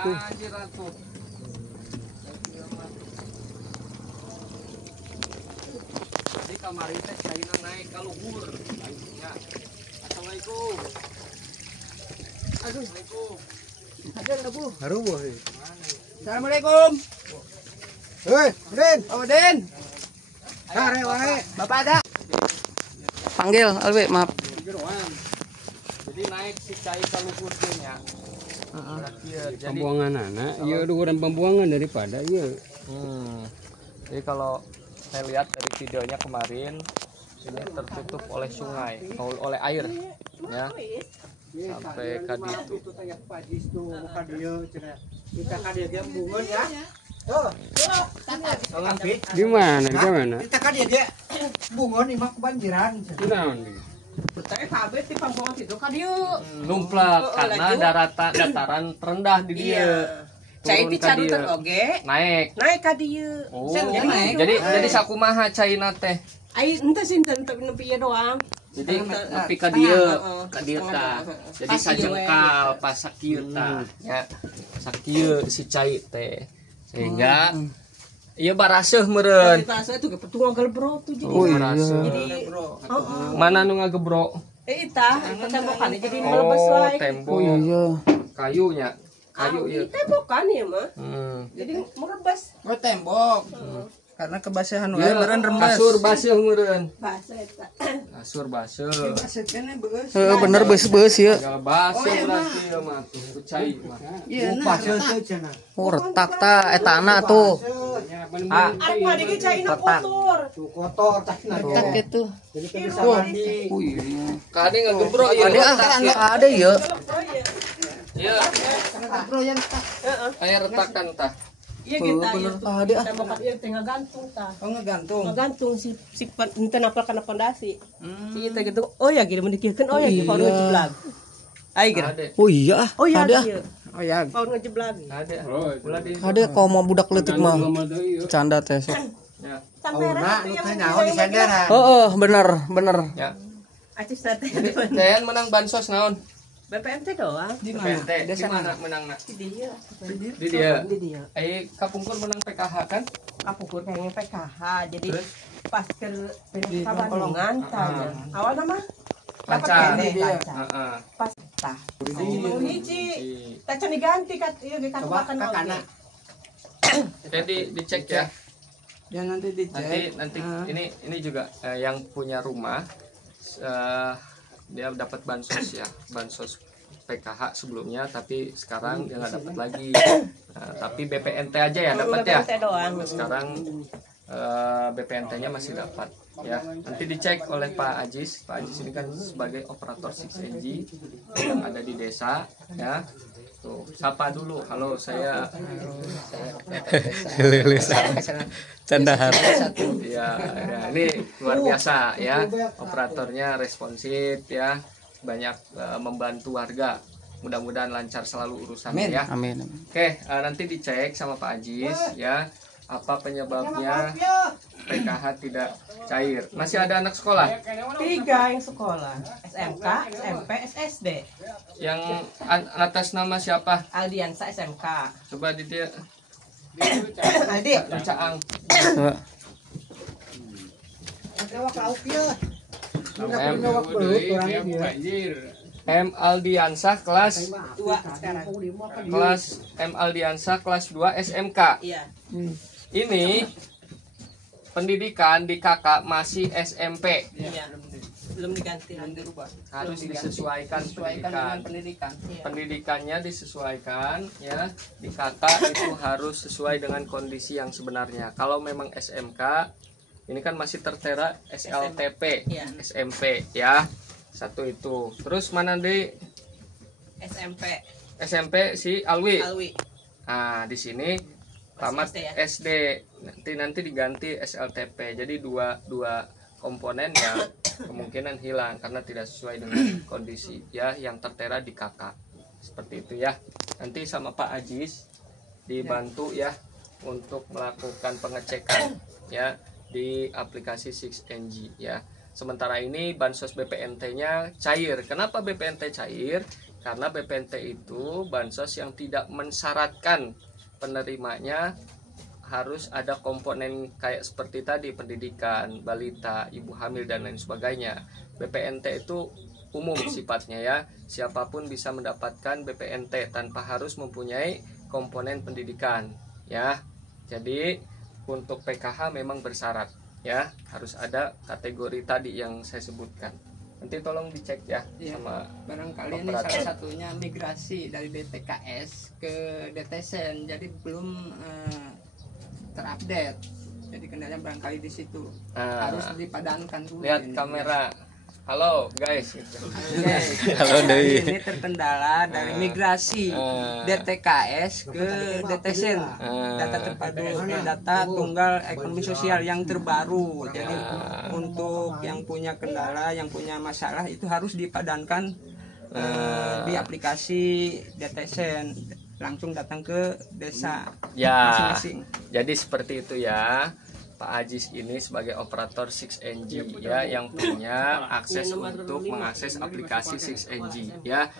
Anjir atuh. Jadi kamari teh cairna naik ka luhur. Ya. Assalamualaikum. Assalamualaikum. Ada Bu. Haruwah. Assalamualaikum. Hei, Den. Oh, Den. Kare wae. Bapak ada? Panggil Alwi, maaf. Jadi naik si cai ka luhur teh nya. Jadi Pembuangan anak, iya ukuran pembuangan daripada iya. Jadi kalau saya lihat dari videonya kemarin ini tertutup oleh sungai, oleh air, ya sampai ke situ. Kita kan dia bungun ya. Di mana? Di mana? Kita kan dia bungun ini mah kebanjiran. Naon di? Bertanya kabeh di pambuangan itu kan dia. Numplak karena dataran terendah di dia. Cai Turun di ka cadutan dieu. oge. Naik. Naik ka dieu. Oh. Naik. Jadi sakumaha caina teh. Ai ente sinten nepi ieu doang. Jadi nepi ka dieu, ka dieu tah. Jadi sajengkal pas sakieu tah. Ya. Sakieu si cai teh. Sehingga ieu baraseuh meureun. Rasa itu petuang galbro tuh jadi. Oh, baraseuh. Jadi Mana nu ngagebrok? Itah tembokan jadi melebes Oh, wae. tembok. Iya. Kayunya. Kayu ieu. Tembokan ya mah. Jadi merebes. Oh tembok. Karena kebasahan wae Ieu meureun rembes. kasur baseuh meureun. Bahasa eta. Kasur baseuh. Asetnya beus. Bener beus ya. Segala baseuh berarti ieu mah tuh ku cai mah. Iya nah. Oh, retak ta etana tuh. Arep mah dikit caina kotor. Kotor tah. Retak gitu. Jadi kan bisa mandi. Oh iya. Kade ngagebrok ieu. Ada ya. Ieu. Aya retakan tah. Iya kita bener itu. tadi, ah. Tembokan ieu teh ngagantung tah. Oh ngegantung. Ngagantung si ente napal kana pondasi. Si teh gitu. Oh ya gitu mendikieun oh ya gitu paun ngejeblag. Ai gitu. Ade. Oh iya. Oh ya Ada. kieu. Oh ya. Paun ngejeblag. Ade. Ulah di. Ada kau mau budak leutik mah. Canda teh sok. Ya. Sampai Nah, nu teh nyaho di sandaran. Heeh, bener. Ya. Acis teh Dean menang bansos naon? BPMT doang. Di mana? PNT. Di mana menangna? Di dia. Di dia. Di dia. Kapungkur menang PKH kan? Kapukur kayaknya PKH. Jadi Terus? pas ke Bandungan tanya. Awal nama Lancar. Lancar. Heeh. Pas tah. Hiji. Tacan diganti kat ieu ge Coba katuakan ke oge. kanan. Jadi dicek ya. Ya nanti dicek. Nanti ini juga yang punya rumah dia dapat bansos ya, bansos PKH sebelumnya, tapi sekarang dia nggak dapat lagi. Tapi BPNT aja ya dapat ya. BPMT doang. Sekarang BPNT-nya masih dapat ya. Nanti dicek oleh Pak Ajis. Pak Ajis ini kan sebagai operator 6NG yang ada di desa ya. Tuh, sapa dulu. Halo, saya Candahar. ya, ini luar biasa ya. Operatornya responsif ya. Banyak membantu warga. Mudah-mudahan lancar selalu urusannya ya. Amin. Oke, nanti dicek sama Pak Ajis ya. Apa penyebabnya PKH tidak cair? Masih ada anak sekolah 3 yang sekolah. SMK, SMP, SSD. yang atas nama siapa? Aldiansa SMK. Coba di dia Aldi. Caang. M Aldiansa kelas 2 sekarang. M Aldiansa kelas 2 SMK. Iya. Ini pendidikan di kakak masih SMP. Iya. Belum diganti, belum dirubah. Harus disesuaikan Dengan pendidikan. pendidikan. Pendidikannya disesuaikan ya. Di kakak itu harus sesuai dengan kondisi yang sebenarnya. Kalau memang SMK ini kan masih tertera SLTP, Iya. SMP ya. Satu itu. Terus mana di SMP SMP si Alwi. Alwi. Nah, di sini tamat SD ya? SD. Nanti diganti SLTP. Jadi dua komponen ya kemungkinan hilang karena tidak sesuai dengan kondisi ya yang tertera di kakak. Seperti itu ya. Nanti sama Pak Ajis dibantu ya untuk melakukan pengecekan ya di aplikasi 6NG ya. Sementara ini bansos BPNT-nya cair. Kenapa BPNT cair? Karena BPNT itu bansos yang tidak mensyaratkan penerimanya harus ada komponen kayak seperti tadi, pendidikan, balita, ibu hamil dan lain sebagainya. BPNT itu umum sifatnya ya, siapapun bisa mendapatkan BPNT tanpa harus mempunyai komponen pendidikan ya. Jadi untuk PKH memang bersyarat ya, harus ada kategori tadi yang saya sebutkan. Nanti tolong dicek ya, Iya. sama Barangkali ini operator. salah satunya migrasi dari DTKS ke DTSEN, jadi belum terupdate. Jadi kendalanya barangkali di situ. Nah, Harus dipadankan dulu. lihat ini. kamera. Halo guys. Oke. Halo, Dewi. Ini terkendala dari migrasi DTKS ke DTSEN, data terpadu data tunggal ekonomi sosial yang terbaru. Jadi untuk yang punya kendala, yang punya masalah itu harus dipadankan di aplikasi DTSEN, langsung datang ke desa Ya, masing-masing. jadi seperti itu ya. Pak Ajis ini sebagai operator 6NG ya, yang punya akses untuk mengakses aplikasi 6NG ya.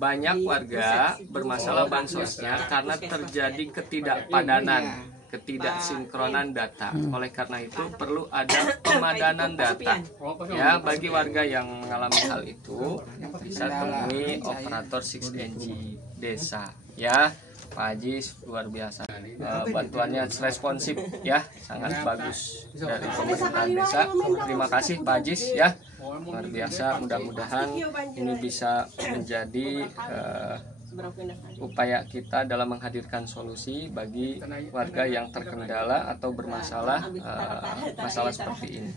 Banyak warga bermasalah bansosnya karena terjadi ketidakpadanan, ketidaksinkronan data. Oleh karena itu perlu ada pemadanan data ya. Bagi warga yang mengalami hal itu bisa temui operator 6NG desa ya. Pak Ajis luar biasa, bantuannya responsif ya, sangat bagus dari pemerintahan desa. Terima kasih Pak Ajis ya, luar biasa. Mudah-mudahan ini bisa menjadi upaya kita dalam menghadirkan solusi bagi warga yang terkendala atau bermasalah masalah seperti ini.